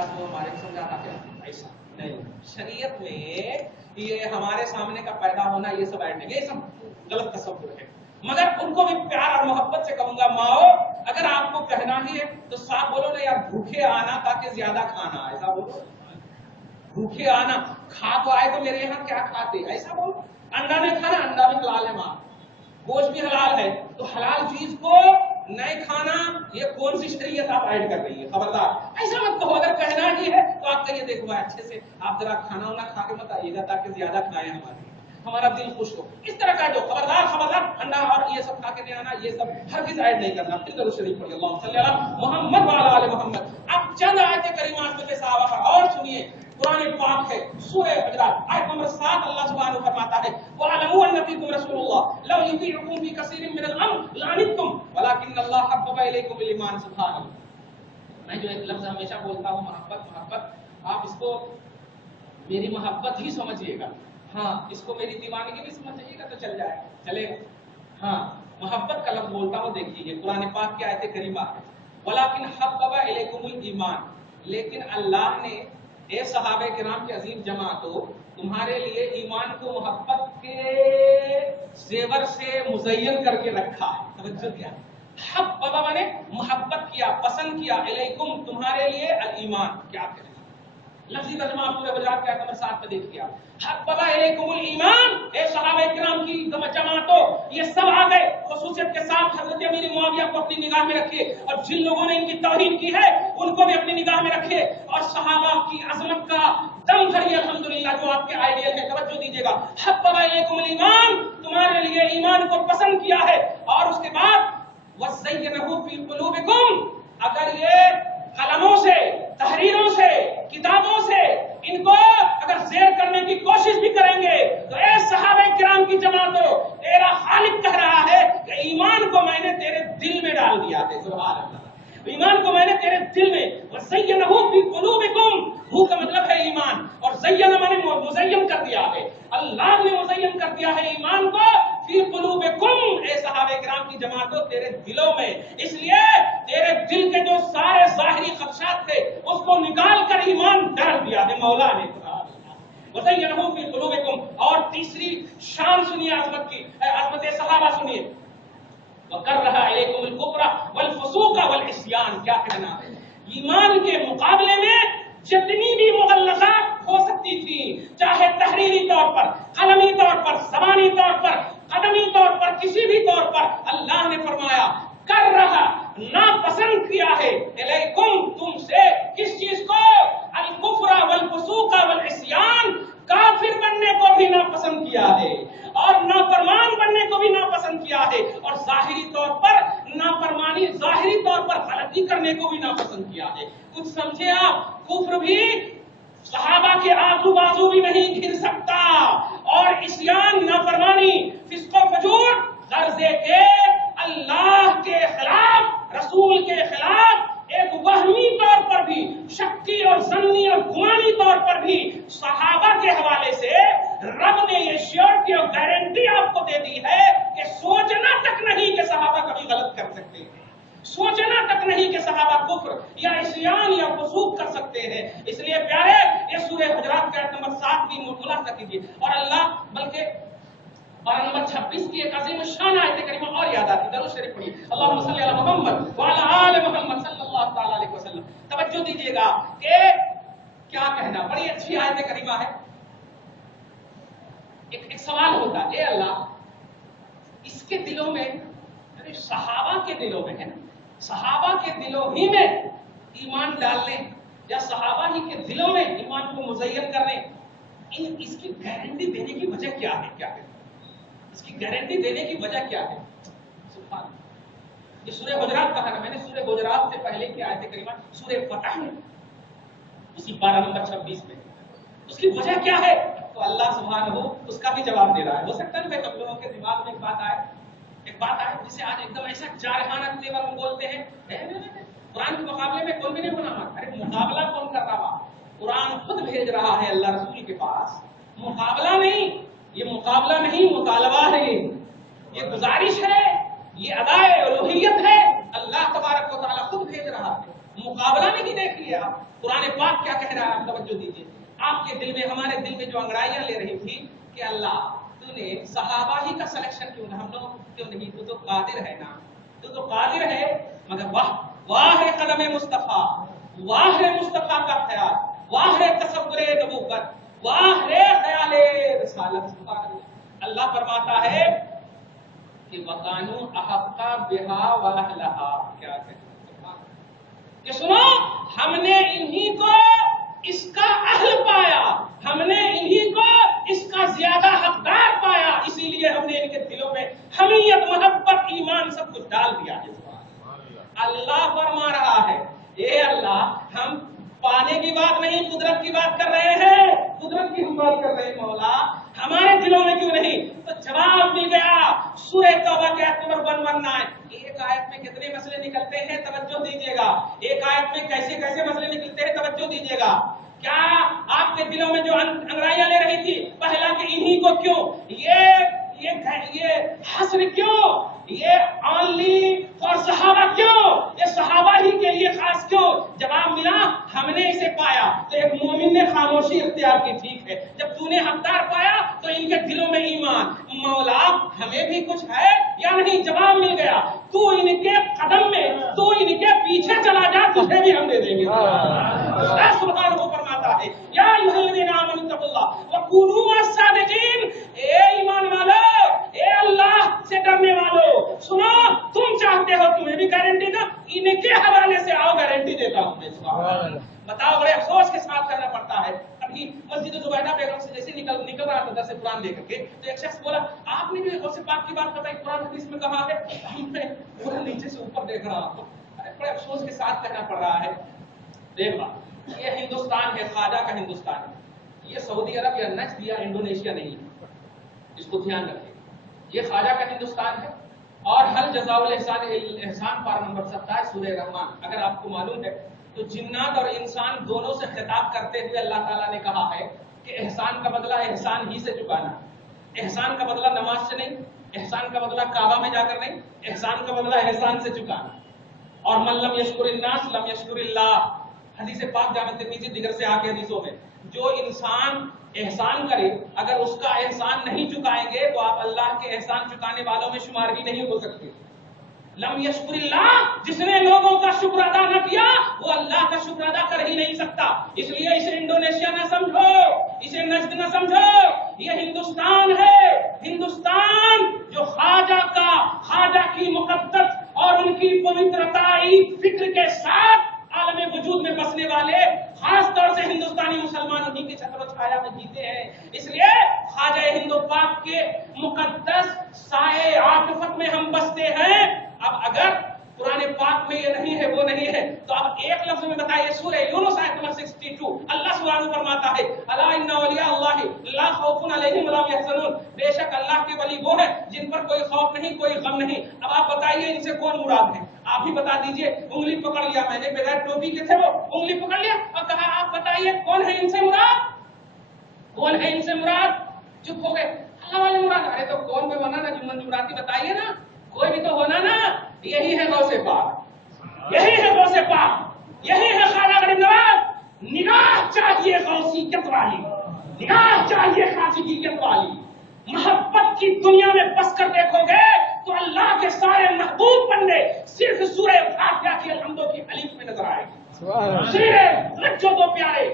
تو ہمارے سمجھاتا کیا ایسا نہیں، شریعت میں یہ ہمارے سامنے کا پیدا ہونا یہ سب ایڈ نہیں، یہ سب غلط تصور ہے۔ مگر ان کو بھی پیار اور محبت سے کہوں گا، ماؤ اگر آپ کو کہنا ہی ہے تو صاف بولو نا یار، بھوکے آنا تاکہ زیادہ کھانا، ایسا بولو۔ بھوکے آنا، کھا تو آئے تو میرے یہاں کیا کھاتے، ایسا بولو۔ انڈا نہیں کھانا، انڈا بھی حلال ہے، ماں گوشت بھی حلال ہے، تو حلال چیز کو نہیں کھانا یہ کون سی شریعت آپ ایڈ کر رہی ہے؟ خبردار ایسا مت کہو، اگر کہنا ہی ہے تو آپ کہیے دیکھو اچھے سے آپ ذرا کھانا وانا کھا کے مت آئیے گا تاکہ زیادہ کھائیں ہمارا دل خوش ہو، اس طرح کا جو خبردار خبردار انڈا اور یہ سب کھا کے نہیں آنا، یہ سب ہرگز ایڈ نہیں کرنا۔ پھر درود شریف پڑھیے، اللہم صلی علی محمد وعلی آل محمد۔ اب چند آیت کریمات میں صحابہ پر اور سنیے، قرآن پاک ہے سورہ حجرات آیت نمبر 7، اللہ سبحانہ فرماتا ہے وَاعْلَمُوا أَنَّ فِيكُمْ رَسُولَ اللَّهِ لَوْ يُطِيعُكُمْ فِي كَثِيرٍ مِّنَ الْأَمْرِ لَعَنِتُّمْ وَلَٰكِنَّ اللَّهَ حَبَّبَ إِلَيْكُمُ الْإِيمَانَ۔ سبحان اللہ، میں جو ایک لفظ ہمیشہ بولتا ہوں محبت، محبت آپ اس کو میری محبت ہی سمجھیے گا، ہاں اس کو میری دیوانگی بھی سمجھیے گا تو چل جائے چلے گا۔ ہاں محبت کا لفظ بولتا ہوں، دیکھیے یہ قرآن پاک کی آیت کریمہ ہے، وَلَٰكِنْ حَبَّبَ إِلَيْكُمُ الْإِيمَانَ، لیکن اللہ نے اے صحابہ کرام کی عظیم جماعتوں تمہارے لیے ایمان کو محبت کے زیور سے مزین کر کے رکھا ہے۔ توجہ کیا، حبب مانے محبت کیا، پسند کیا، الیکم تمہارے لیے، الایمان کیا کہنا، لفظی ترجمہ سورہ حجرات کے آیت نمبر 7 میں دیکھ لیا، حبب الیکم الایمان، اے صحابہ کرام کی جماعتوں یہ سب آ گئے، خصوصیت کے ساتھ حضرت امیر معاویہ کو اپنی نگاہ میں رکھے، اور جن لوگوں نے ان کی توہین کی ہے ان کو بھی اپنی نگاہ میں رکھے، اور صحابہ کی عظمت کا دم بھریے الحمدللہ جو آپ کے آئیڈیل ہے۔ توجہ دیجیے گا، حبب الیکم الایمان تمہارے لیے ایمان کو پسند کیا ہے، اور اس کے بعد وَزَيَّنَهُ فِي قُلُوبِكُمْ، اگر یہ قلموں سے، تحریروں سے، کتابوں سے ان کو اگر زیر کرنے کی کوشش بھی کریں گے تو اے صحابہ کرام کی جماعتوں تیرا خالق کہہ رہا ہے کہ ایمان کو میں نے تیرے دل میں ڈال دیا ہے۔ سبحان اللہ، ایمان کو میں نے تیرے دل میں، وَزَيَّنَهُ فِي قُلُوبِكُمْ، وہ کا مطلب ہے ایمان، اور زین میں نے مزین کر دیا ہے، اللہ نے مزین کر دیا ہے ایمان کو فی قلوبکم، اے صحابہ کرام کی جماعتوں تیرے دلوں میں، اس لیے تیرے دل کے جو سارے ظاہری خدشات تھے اس کو نکال کر ایمان ڈال دیا ہے مولا نے۔ وَزَيَّنَهُ فِي قُلُوبِكُمْ، اور تیسری شان سنیے عظمت کی، عظمت صحابہ سنیے، وَكَرَّهَ إِلَيْكُمُ الْكُفْرَ وَالْفُسُوقَ وَالْعِصْيَانَ، کیا کہنا ہے، ایمان کے مقابلے میں جتنی بھی مغلظات ہو سکتی تھی، چاہے تحریری طور پر، قلمی طور پر، زبانی طور پر، قدمی طور پر، کسی بھی طور پر، اللہ نے فرمایا کر رہا، ناپسند کیا ہے، الیکم تم سے، کس چیز کو، الکفر والفسوق والعصیان، کافر بننے کو بھی ناپسند کیا ہے، اور نافرمان بننے کو بھی ناپسند کیا ہے، اور ظاہری طور پر نافرمانی، ظاہری طور پر غلطی کرنے کو بھی ناپسند کیا ہے۔ کچھ سمجھے آپ، کفر بھی صحابہ کے آزو بازو بھی نہیں گھر سکتا، اور عصیان، نافرمانی، فسق و فجور، غرضے کے اللہ کے خلاف، رسول کے خلاف، ایک وہمی طور پر بھی، شکی اور ظنی اور گمانی طور پر بھی صحابہ کے حوالے سے رب نے یہ شیورٹی اور گارنٹی آپ کو دے دی ہے کہ سوچنا تک نہیں کہ صحابہ کبھی غلط کر سکتے ہیں، سوچنا تک نہیں کہ صحابہ کفر یا عصیان یا فسوق کر سکتے ہیں۔ اس لیے پیارے یہ سورہ حجرات کا آیت نمبر 7 کی ملاحظہ کیجیے، اور اللہ بلکہ پارہ نمبر 26 کی ایک عظیم شان آیت کریمہ اور یاد آتی، درود شریف پڑھیے، اللہم صلی علی محمد وعلی آل محمد صلی اللہ تعالی علیہ وسلم۔ توجہ دیجیے گا کہ کیا کہنا، بڑی اچھی آیت کریمہ ہے۔ ایک سوال ہوتا ہے، اے اللہ اس کے دلوں میں، صحابہ کے دلوں میں ہے نا، صحابہ کے دلوں ہی میں ایمان ڈالنے، یا صحابہ ہی کے دلوں میں ایمان کو مزین کرنے، اس کی گارنٹی دینے کی وجہ کیا ہے؟ کیا ہے اس کی گارنٹی دینے کی وجہ کیا ہے؟ سبحان اللہ، یہ سورہ حجرات کہا نا میں نے، سورہ حجرات سے پہلے کی آیت کریمہ سورہ فتح میں، اسی پارہ نمبر 26 میں، اس کی وجہ کیا ہے؟ تو اللہ سبحانہ اس کا بھی جواب دے رہا ہے۔ ہو سکتا ہے کہ ہم لوگوں کے دماغ میں ایک بات آئے جسے آج ایک دم ایسا جارحانہ تیور ہم بولتے ہیں، قرآن کے مقابلے میں کوئی بھی نہیں بنا، ارے مقابلہ کون کر رہا؟ قرآن خود بھیج رہا ہے اللہ رسول کے پاس، مقابلہ نہیں، یہ مقابلہ نہیں، مطالبہ ہے، یہ گزارش ہے، یہ ادائے الوہیت ہے، اللہ تبارک و تعالیٰ خود بھیج رہا ہے، مقابلہ نہیں۔ دیکھیے آپ قرآن پاک کیا کہہ رہا ہے آپ توجہ دیجیے. آپ کے دل میں ہمارے دل میں جو انگڑائیاں لے رہی تھی کہ اللہ تو نے صحابہ ہی کا سلیکشن کیوں نہ ہم لوگ کیوں نہیں, تو قادر ہے نا, تو قادر ہے, مگر واہ واہ ہے قدم مصطفیٰ, واہ ہے مصطفیٰ کا خیال, واہ ہے تصور نبوت, واہ ہے خیال رسالت. اللہ فرماتا ہے کہ وَقَانُوا أَحَقَّ بِهَا وَأَهْلَهَا, کیا کہتے ہیں کہ سنو ہم نے انہی کو اس کا اہل پایا, ہم نے انہی کو اس کا زیادہ حقدار پایا, اسی لیے ہم نے ان کے دلوں میں حمیت محبت ایمان سب کچھ ڈال دیا ہے. اللہ فرما رہا ہے اے اللہ ہم پانے کی بات نہیں قدرت کی بات کر رہے ہیں, قدرت کی ہم بات کر رہے ہیں مولا, ہمارے دلوں میں کیوں نہیں؟ تو جواب مل گیا سورہ توبہ کے آیت نمبر 119. ایک آیت میں کتنے مسئلے نکلتے ہیں توجہ دیجیے گا, ایک آیت میں کیسے کیسے مسئلے نکلتے ہیں توجہ دیجیے گا. کیا آپ کے دلوں میں جو انگڑائیاں لے رہی تھی, پہلا کہ انہی کو کیوں, یہ حسر کیوں, یہ اونلی فار صحابہ کیوں, یہ صحابہ ہی کے لیے خاص کیوں؟ جواب ملا ہم نے اسے پایا تو ایک مومن نے خاموشی اختیار کی, ٹھیک ہے, جب تو نے حقدار پایا تو ان کے دلوں میں ایمان, مولا ہمیں بھی کچھ ہے یا نہیں؟ جواب مل گیا, تو ان کے قدم میں, تو ان کے پیچھے چلا جا, تجھے بھی ہم دے دیں گے. اللہ سبحانہ و فرماتا ہے یا ایھا الذین آمنوا اتقوا اللہ وکونوا مع الصادقین, اے ایمان والو, اے اللہ سے ڈرنے والو, سنو تم چاہتے ہو تمہیں بھی گارنٹی دو, ان کے حوالے سے آؤ گارنٹی دیتا ہوں میں. بتاؤ بڑے افسوس کے ساتھ کرنا پڑتا ہے. ابھی مسجد زبیدہ بیگم سے جیسے نکل رہا تھا درس قرآن دے کر کے, تو ایک شخص بولا آپ نے بھی غوث پاک کی بات بتائی, قرآن حدیث میں کہا ہے, ہم نے پورا نیچے سے اوپر دیکھ رہا ہوں. بڑے افسوس کے ساتھ کہنا پڑ رہا ہے. دیکھ بات, یہ ہندوستان ہے, خواجہ کا ہندوستان ہے, یہ سعودی عرب یا نجد یا انڈونیشیا نہیں ہے, اس کو دھیان رکھیں. یہ خواجہ کا ہندوستان ہے, اور ہر جزاء الاحسان احسان پارہ نمبر 27 سورہ رحمان, اگر آپ کو معلوم ہے تو جنات اور انسان دونوں سے خطاب کرتے ہوئے اللہ تعالیٰ نے کہا ہے کہ احسان کا بدلہ احسان ہی سے چکانا. احسان کا بدلہ نماز سے نہیں, احسان کا بدلہ کعبہ میں جا کر نہیں, احسان کا بدلہ احسان سے چکانا. اور من لم یشکر الناس لم یشکر اللہ, حدیث پاک جامع ترمذی دیگر سے آ کے حدیثوں میں, جو انسان احسان کرے اگر اس کا احسان نہیں چکائیں گے تو آپ اللہ کے احسان چکانے والوں میں شمار ہی نہیں ہو سکتے. لم یشکر اللہ, جس نے لوگوں کا شکر ادا نہ کیا وہ اللہ کا شکر ادا کر ہی نہیں سکتا. اس لیے اسے انڈونیشیا نہ سمجھو, اسے نجد نہ سمجھو, یہ ہندوستان ہے, ہندوستان جو خواجہ کی مقدس اور ان کی پوترتائی فکر کے ساتھ عالم وجود میں بسنے والے, خاص طور سے ہندوستانی مسلمان انہی کے چھتر و چھایا میں جیتے ہیں. اس لیے خواجہ ہند و پاک کے مقدس سائے عاطفت میں ہم بستے ہیں. اب اگر قرآن پاک میں یہ نہیں ہے وہ نہیں ہے تو آپ ایک لفظ میں بتائیے, سورہ یونس آیت نمبر 62 اللہ سبحانہ فرماتا ہے الا ان اولیاء اللہ لا خوف علیہم ولا هم يحزنون, بے شک اللہ کے ولی وہ ہیں جن پر کوئی خوف نہیں کوئی غم نہیں. اب آپ بتائیے ان سے کون مراد ہے, آپ ہی بتا دیجئے. انگلی پکڑ لیا میں نے, بغیر ٹوپی کے تھے وہ, انگلی پکڑ لیا اور کہا آپ بتائیے کون ہے ان سے مراد, کون ہے ان سے مراد؟ چپ ہو گئے. اللہ والے مراد, ارے تو کون بھی ہونا نا, جو منظوراتی بتائیے نا, کوئی بھی تو ہونا نا. یہی ہے غوث پاک, یہی ہے غوث پاک, یہی ہے خواجہ غریب نواز. نگاہ چاہیے غوثیت والی, نگاہ چاہیے خاصیت والی. محبت کی دنیا میں بس کر دیکھو گے تو اللہ کے سارے محبوب بندے صرف سورہ فاتحہ کی الحمدوں کی الف میں نظر آئے گی. صرف جو دو پیارے